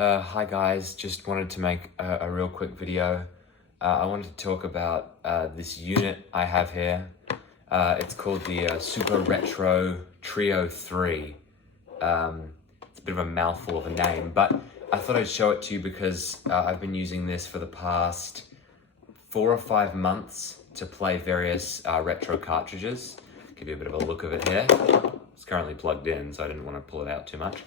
Hi guys, just wanted to make a real quick video. I wanted to talk about this unit I have here. It's called the Super Retro Trio 3. It's a bit of a mouthful of a name, but I thought I'd show it to you because I've been using this for the past 4 or 5 months to play various retro cartridges. Give you a bit of a look of it here. It's currently plugged in, so I didn't want to pull it out too much.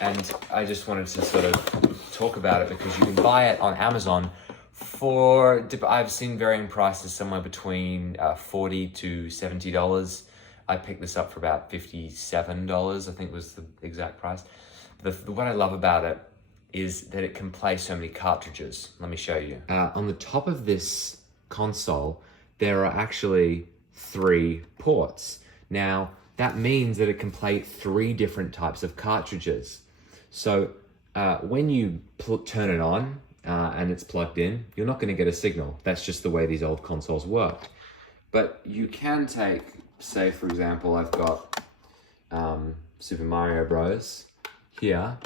And I just wanted to sort of talk about it because you can buy it on Amazon for, I've seen varying prices somewhere between $40 to $70. I picked this up for about $57, I think was the exact price. What I love about it is that it can play so many cartridges. Let me show you. On the top of this console, there are actually 3 ports. Now, that means that it can play 3 different types of cartridges. So when you turn it on and it's plugged in, you're not going to get a signal. That's just the way these old consoles worked. But you can take, say for example, I've got Super Mario Bros. Here,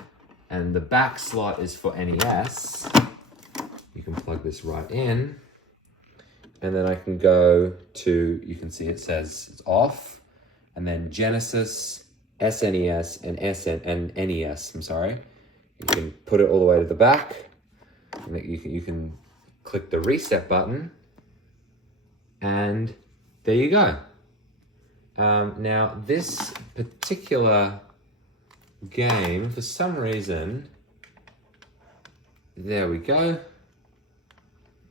and the back slot is for NES. You can plug this right in, and then I can go to, you can see it says it's off, and then Genesis, SNES, and NES, I'm sorry. You can put it all the way to the back, and you can click the reset button, and there you go. Now, this particular game, for some reason, there we go.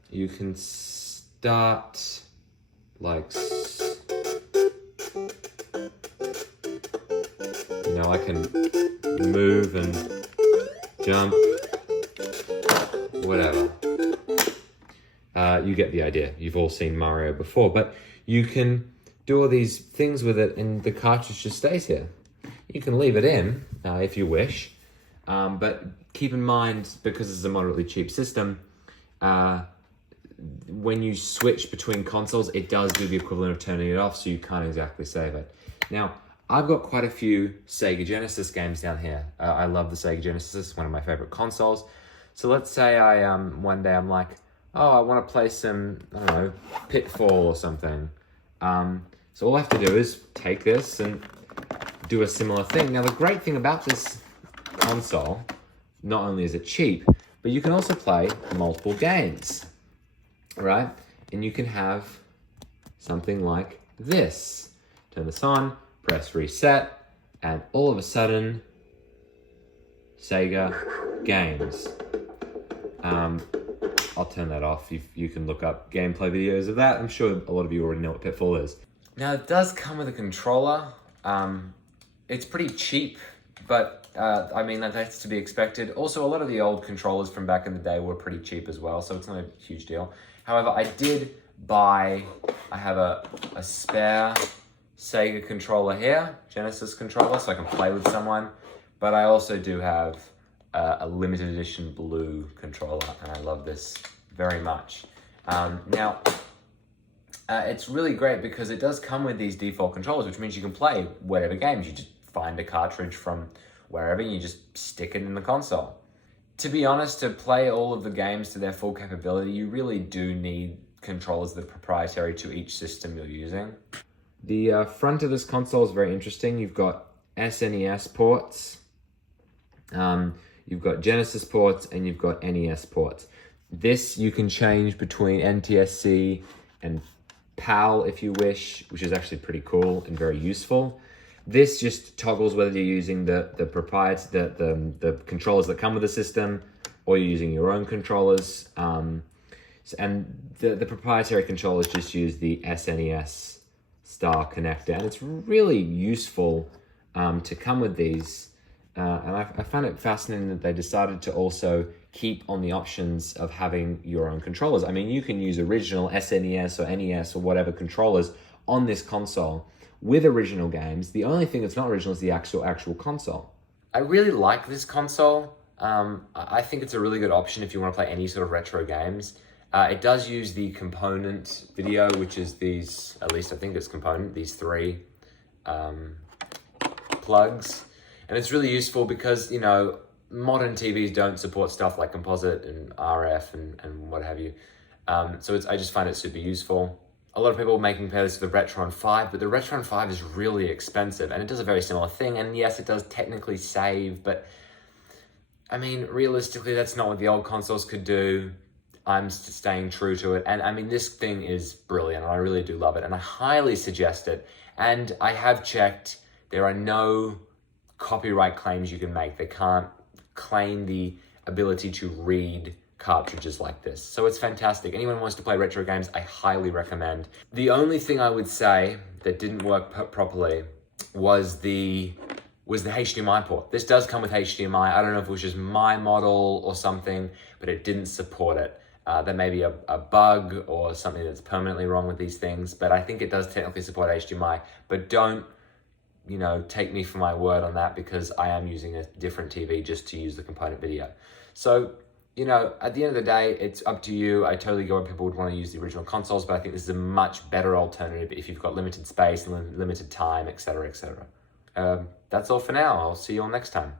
You can start like, I can move and jump, whatever. You get the idea. You've all seen Mario before, but you can do all these things with it and the cartridge just stays here. You can leave it in if you wish, but keep in mind, because this is a moderately cheap system, when you switch between consoles, it does do the equivalent of turning it off, so you can't exactly save it. Now, I've got quite a few Sega Genesis games down here. I love the Sega Genesis, it's one of my favorite consoles. So let's say one day I'm like, oh, I want to play some, I don't know, Pitfall or something. So all I have to do is take this and do a similar thing. Now, the great thing about this console, not only is it cheap, but you can also play multiple games, right? And you can have something like this. Turn this on, press reset, and all of a sudden, Sega games. I'll turn that off. You can look up gameplay videos of that. I'm sure a lot of you already know what Pitfall is. Now, it does come with a controller. It's pretty cheap, but I mean, that's to be expected. Also, a lot of the old controllers from back in the day were pretty cheap as well, so it's not a huge deal. However, I have a spare Sega controller here, Genesis controller, so I can play with someone, but I also do have a limited edition blue controller, and I love this very much. Now, it's really great because it does come with these default controllers, which means you can play whatever games. You just find a cartridge from wherever and you just stick it in the console. To be honest, to play all of the games to their full capability, you really do need controllers that are proprietary to each system you're using. The front of this console is very interesting. You've got SNES ports, you've got Genesis ports, and you've got NES ports. This you can change between NTSC and PAL if you wish, which is actually pretty cool and very useful. This just toggles whether you're using the controllers that come with the system or you're using your own controllers. And the proprietary controllers just use the SNES star connector, and it's really useful to come with these. And I found it fascinating that they decided to also keep on the options of having your own controllers. I mean, you can use original SNES or NES or whatever controllers on this console with original games. The only thing that's not original is the actual console. I really like this console. I think it's a really good option if you want to play any sort of retro games. It does use the component video, which is these, at least I think it's component, these 3 plugs. And it's really useful because, you know, modern TVs don't support stuff like composite and RF and what have you. So I just find it super useful. A lot of people may compare this to the Retron 5, but the Retron 5 is really expensive and it does a very similar thing. And yes, it does technically save, but I mean, realistically, that's not what the old consoles could do. I'm staying true to it. And I mean, this thing is brilliant and I really do love it and I highly suggest it. And I have checked, there are no copyright claims you can make. They can't claim the ability to read cartridges like this. So it's fantastic. Anyone who wants to play retro games, I highly recommend. The only thing I would say that didn't work properly was the HDMI port. This does come with HDMI. I don't know if it was just my model or something, but it didn't support it. There may be a bug or something that's permanently wrong with these things, but I think it does technically support HDMI. But don't, take me for my word on that because I am using a different TV just to use the component video. So, at the end of the day, it's up to you. I totally get why people would want to use the original consoles, but I think this is a much better alternative if you've got limited space, limited time, etc., etc. That's all for now. I'll see you all next time.